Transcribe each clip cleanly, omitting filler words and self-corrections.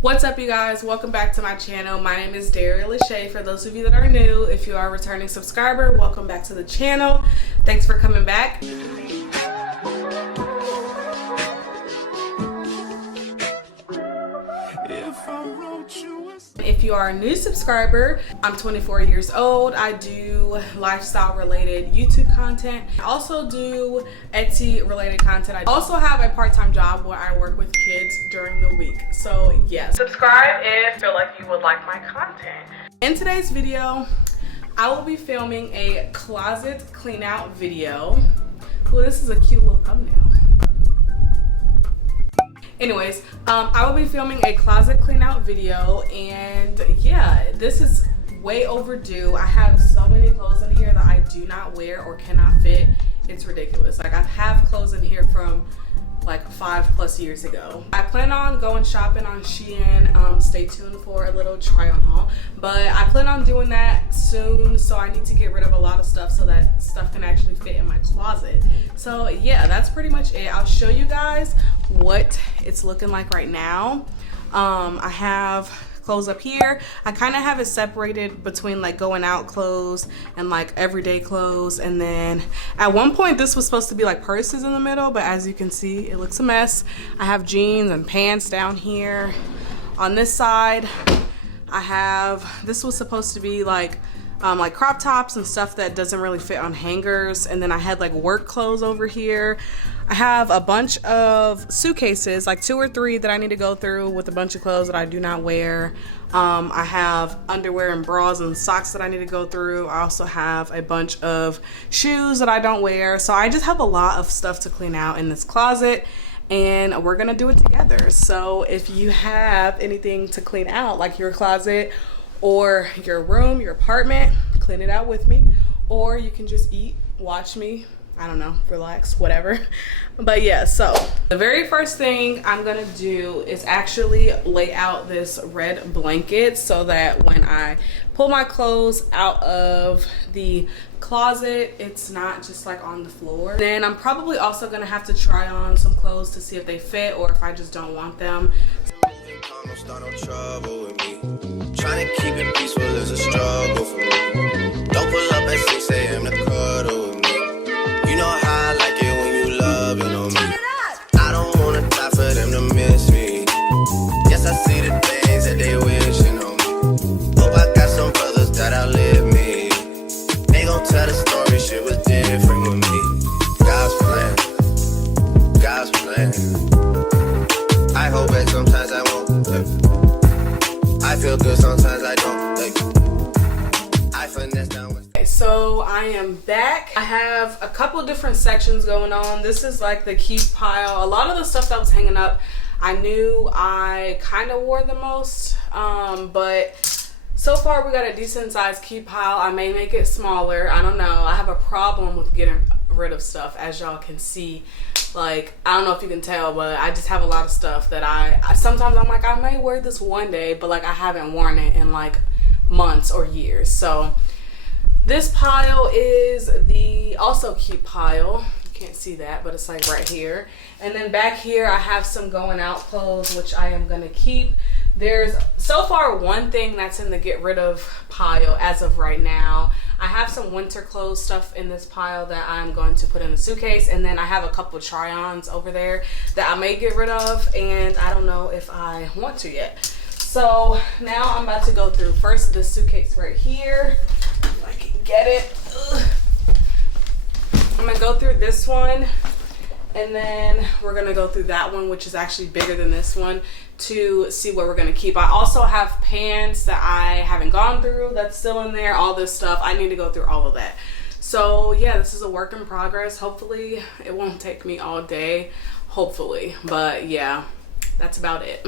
What's up, you guys? Welcome back to my channel. My name is Daria Lashae. For those of you that are new, if you are a returning subscriber, welcome back to the channel. Thanks for coming back. If you are a new subscriber, I'm 24 years old. I do lifestyle related YouTube content. I also do Etsy related content. I also have a part-time job where I work with kids during the week. So yes, subscribe if you feel like you would like my content. In today's video, I will be filming a closet clean out video. Well, this is a cute little thumbnail. Anyways, I will be filming a closet clean out video, and yeah, this is way overdue. I have so many clothes in here that I do not wear or cannot fit. It's ridiculous. Like, I have clothes in here from like 5+ years ago. I plan on going shopping on Shein. Stay tuned for a little try on haul, but I plan on doing that soon, so I need to get rid of a lot of stuff so that stuff can actually fit in my closet. So yeah, that's pretty much it. I'll show you guys what it's looking like right now. I have clothes up here. I kind of have it separated between like going out clothes and like everyday clothes, and then at one point this was supposed to be like purses in the middle, but as you can see, it looks a mess. I have jeans and pants down here. On this side, I have, this was supposed to be like crop tops and stuff that doesn't really fit on hangers, and then I had like work clothes over here. I have a bunch of suitcases, like 2 or 3 that I need to go through with a bunch of clothes that I do not wear. I have underwear and bras and socks that I need to go through. I also have a bunch of shoes that I don't wear. So I just have a lot of stuff to clean out in this closet, and we're gonna do it together. So if you have anything to clean out, like your closet or your room, your apartment, clean it out with me, or you can just eat, watch me, I don't know, relax, whatever. But yeah, so the very first thing I'm gonna do is actually lay out this red blanket so that when I pull my clothes out of the closet, it's not just like on the floor. Then I'm probably also gonna have to try on some clothes to see if they fit or if I just don't want them. Trying to keep it peaceful is a struggle for me. Don't pull up at 6 a.m. to cuddle with me. You know how I like it when you love, you know me. I don't wanna die for them to miss me. Yes, I see the things that they wishing on me. Hope I got some brothers that outlive me. They gon' tell the story, shit was different with me. God's plan, God's plan. I hold back sometimes I won't. I feel good sometimes I don't. I finesse down with. So I am back. I have a couple different sections going on. This is like the keep pile. A lot of the stuff that was hanging up, I knew I kind of wore the most, but so far we got a decent sized keep pile. I may make it smaller. I don't know. I have a problem with getting rid of stuff, as y'all can see. Like, I don't know if you can tell, but I just have a lot of stuff that I sometimes I'm like, I may wear this one day, but like I haven't worn it in like months or years. So this pile is the also keep pile. You can't see that, but it's like right here. And then back here I have some going out clothes, which I am gonna keep. There's so far one thing that's in the get rid of pile as of right now. I have some winter clothes stuff in this pile that I'm going to put in a suitcase, and then I have a couple try-ons over there that I may get rid of, and I don't know if I want to yet. So now I'm about to go through first this suitcase right here, if I can get it. Ugh. I'm gonna go through this one, and then we're gonna go through that one, which is actually bigger than this one, to see what we're gonna keep. I also have pants that I haven't gone through that's still in there, all this stuff. I need to go through all of that. So yeah, this is a work in progress. Hopefully it won't take me all day, hopefully. But yeah, that's about it.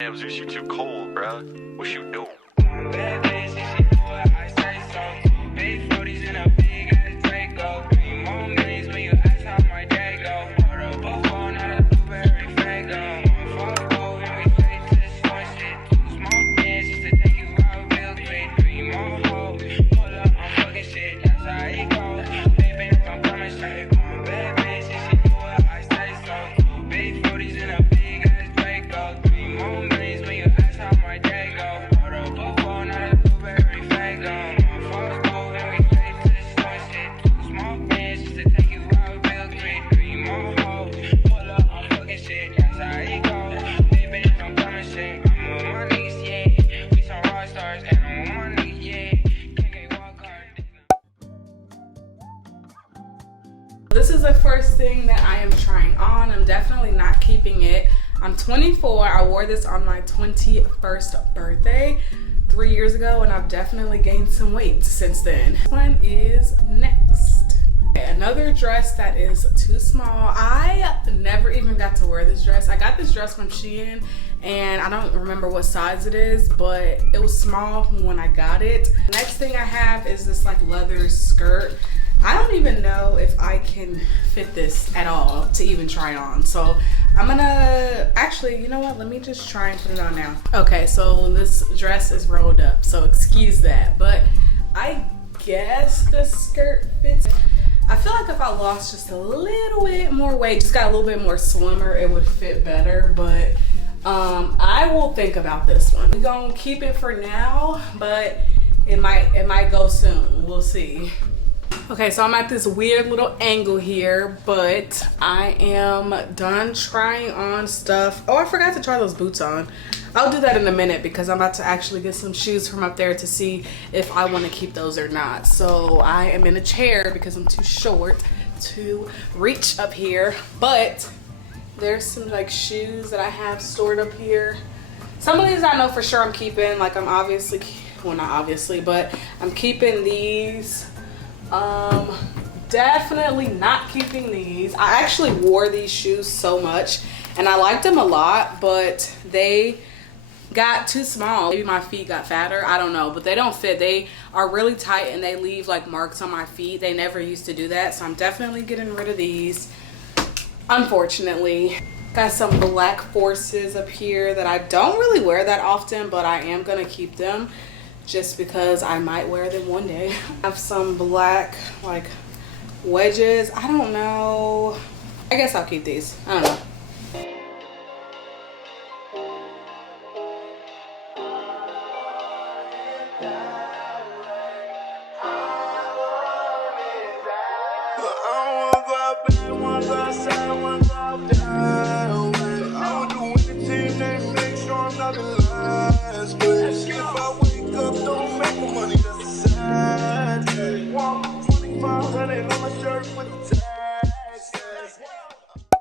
Damn, Zeus, you too cold, bro. What you doing? Big 40s in a big ass Draco. 3 more minutes. 24. I wore this on my 21st birthday 3 years ago, and I've definitely gained some weight since then. This one is next. Another dress that is too small. I never even got to wear this dress. I got this dress from Shein, and I don't remember what size it is, but it was small when I got it. Next thing I have is this like leather skirt. I don't even know if I can fit this at all to even try on. So I'm gonna, actually, you know what? Let me just try and put it on now. Okay, so this dress is rolled up, so excuse that. But I guess the skirt fits. I feel like if I lost just a little bit more weight, just got a little bit more slimmer, it would fit better. But I will think about this one. We're gonna keep it for now, but it might go soon. We'll see. Okay, so I'm at this weird little angle here, but I am done trying on stuff. Oh, I forgot to try those boots on. I'll do that in a minute because I'm about to actually get some shoes from up there to see if I want to keep those or not. So I am in a chair because I'm too short to reach up here, but there's some like shoes that I have stored up here. Some of these I know for sure I'm keeping, like I'm obviously, well not obviously, but I'm keeping these. Definitely not keeping these. I actually wore these shoes so much and I liked them a lot, but they got too small. Maybe my feet got fatter, I don't know, but they don't fit. They are really tight and they leave like marks on my feet. They never used to do that, so I'm definitely getting rid of these, unfortunately. Got some black Forces up here that I don't really wear that often, but I am gonna keep them just because I might wear them one day. I have some black like wedges. I don't know, I guess I'll keep these. I don't know.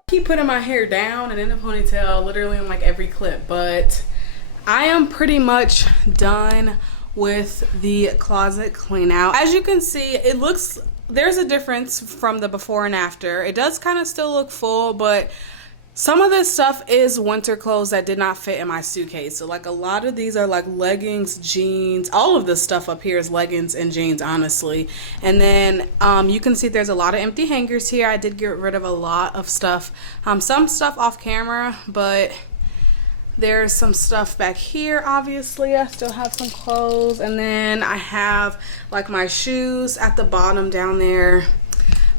Keep putting my hair down and in a ponytail literally in like every clip, but I am pretty much done with the closet clean out. As you can see, it looks, there's a difference from the before and after. It does kind of still look full, but some of this stuff is winter clothes that did not fit in my suitcase. So like a lot of these are like leggings, jeans. All of this stuff up here is leggings and jeans, honestly. And then you can see there's a lot of empty hangers here. I did get rid of a lot of stuff. Some stuff off camera, but there's some stuff back here. Obviously, I still have some clothes. And then I have like my shoes at the bottom down there.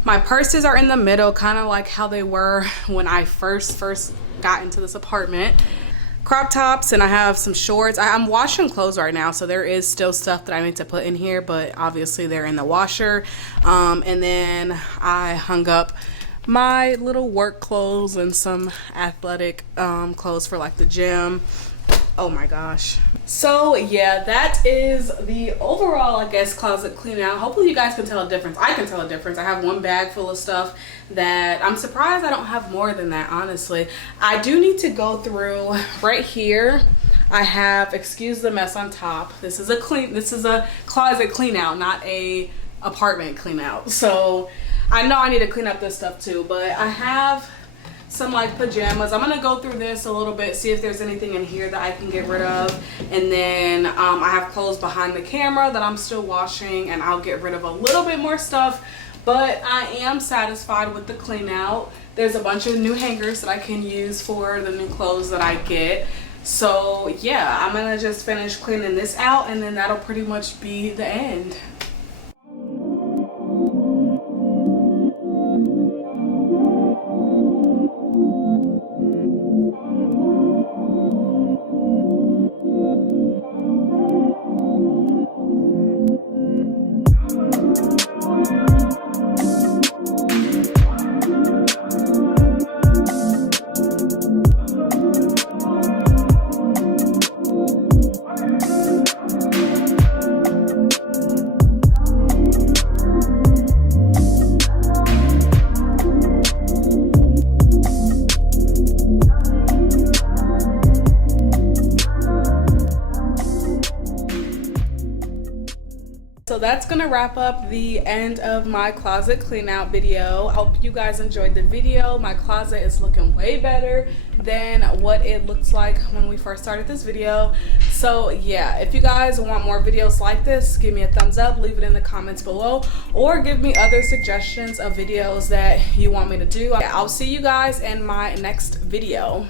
My purses are in the middle, kind of like how they were when I first got into this apartment. Crop tops, and I have some shorts. I'm washing clothes right now, so there is still stuff that I need to put in here, but obviously they're in the washer. And then I hung up my little work clothes and some athletic clothes for like the gym. Oh my gosh. So yeah, that is the overall, I guess, closet clean out. Hopefully you guys can tell a difference. I can tell a difference. I have one bag full of stuff that I'm surprised I don't have more than that, honestly. I do need to go through right here. I have, excuse the mess on top. This is a closet clean out, not a apartment clean out. So I know I need to clean up this stuff too, but I have some like pajamas. I'm gonna go through this a little bit, see if there's anything in here that I can get rid of. And then I have clothes behind the camera that I'm still washing, and I'll get rid of a little bit more stuff. But I am satisfied with the clean out. There's a bunch of new hangers that I can use for the new clothes that I get. So yeah, I'm gonna just finish cleaning this out, and then that'll pretty much be the end. so that's gonna wrap up the end of my closet clean out video. I hope you guys enjoyed the video. My closet is looking way better than what it looks like when we first started this video. So yeah, if you guys want more videos like this, give me a thumbs up, leave it in the comments below, or give me other suggestions of videos that you want me to do. I'll see you guys in my next video.